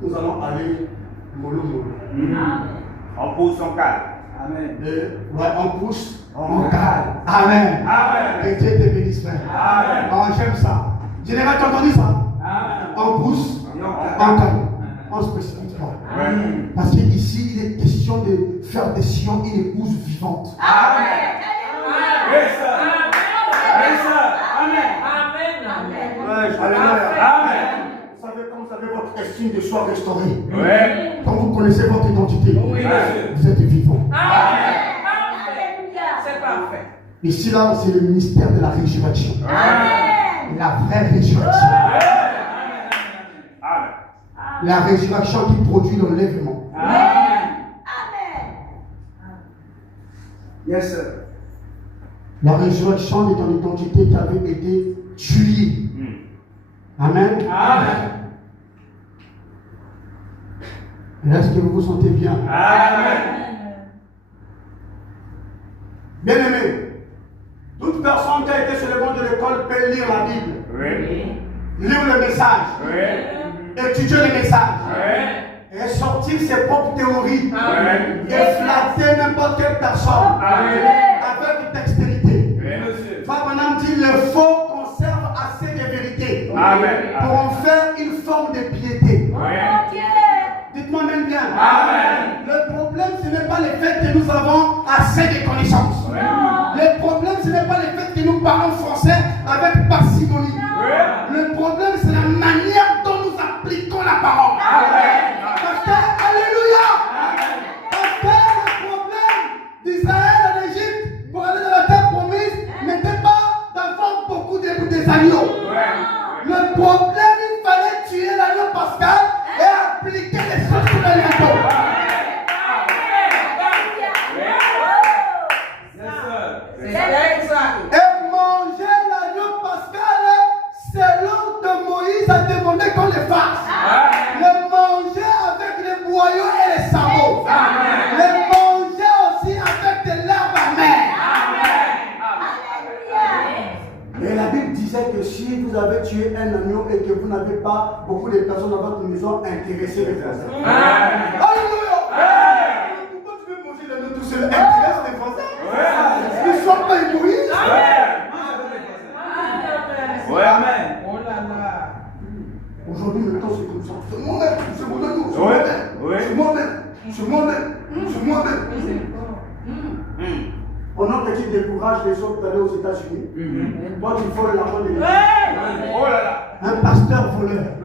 Nous allons aller mollo mollo. On pousse, on cale. Amen. Ouais, on pousse, on cale. Amen. Amen. Que Dieu te bénisse, frère. Amen. Oh, j'aime ça. Général, tu as entendu ça? Amen. On pousse, on cale. On se précipite pas. Parce qu'ici, il est question de faire de Sion une épouse vivante. Amen. Yes, sir. Yes, sir. Amen. Alléluia. Amen. Vous savez, quand vous avez votre estime de soi restaurée, Ouais. quand vous connaissez votre identité, Oui, monsieur. vous êtes vivant. Amen. C'est parfait. Ici, là, c'est le ministère de la résurrection. Amen. La vraie résurrection. Amen. La résurrection qui produit l'enlèvement. Amen. Yes, sir. La résurrection de ton identité qui avait été tuée. Amen. Amen. Est-ce que vous vous sentez bien? Amen. Bien aimé, toute personne qui a été sur le banc de l'école peut lire la Bible, Oui. lire le message, Oui. étudier le message, Oui. et sortir ses propres théories, Amen. et flatter n'importe quelle personne Amen. avec dextérité. Oui, monsieur. Frère Branham dit le faux conserve assez de vérité Amen. pour en faire une forme de piété. Oui. Dites-moi même bien. Amen. Le problème, ce n'est pas le fait que nous avons assez de connaissances. Oui. Le problème, ce n'est pas le fait que nous parlons français avec parcimonie. Oui. Le problème, c'est la manière dont nous appliquons la parole. Amen. Parce que, alléluia, parce que le problème d'Israël en Égypte pour aller dans la terre promise n'était pas d'avoir beaucoup des agneaux. Le problème, il fallait tuer l'agneau pascal et appliquer les choses sur l'agneau. Et manger l'agneau pascal selon que Moïse a demandé qu'on le fasse. Le manger avec les boyaux et les sabots. Le manger aussi avec de l'herbe amère. Et la Bible disait que si vous avez tué un agneau et que vous n'avez pas beaucoup de personnes dans votre maison, intéressez les Français. Alléluia! Pourquoi tu veux manger l'agneau tout seul? Intéresse les Français? Ils ne sont pas égoïstes. Oui, amen. Aujourd'hui, maintenant, c'est comme ça. C'est moi-même, c'est mon agneau, c'est Oui. moi-même, Oui. c'est moi-même, c'est moi-même, c'est moi-même. Pendant que tu décourages les autres d'aller aux États-Unis, toi tu voles l'argent de l'Église. Oh là là. Un pasteur voleur.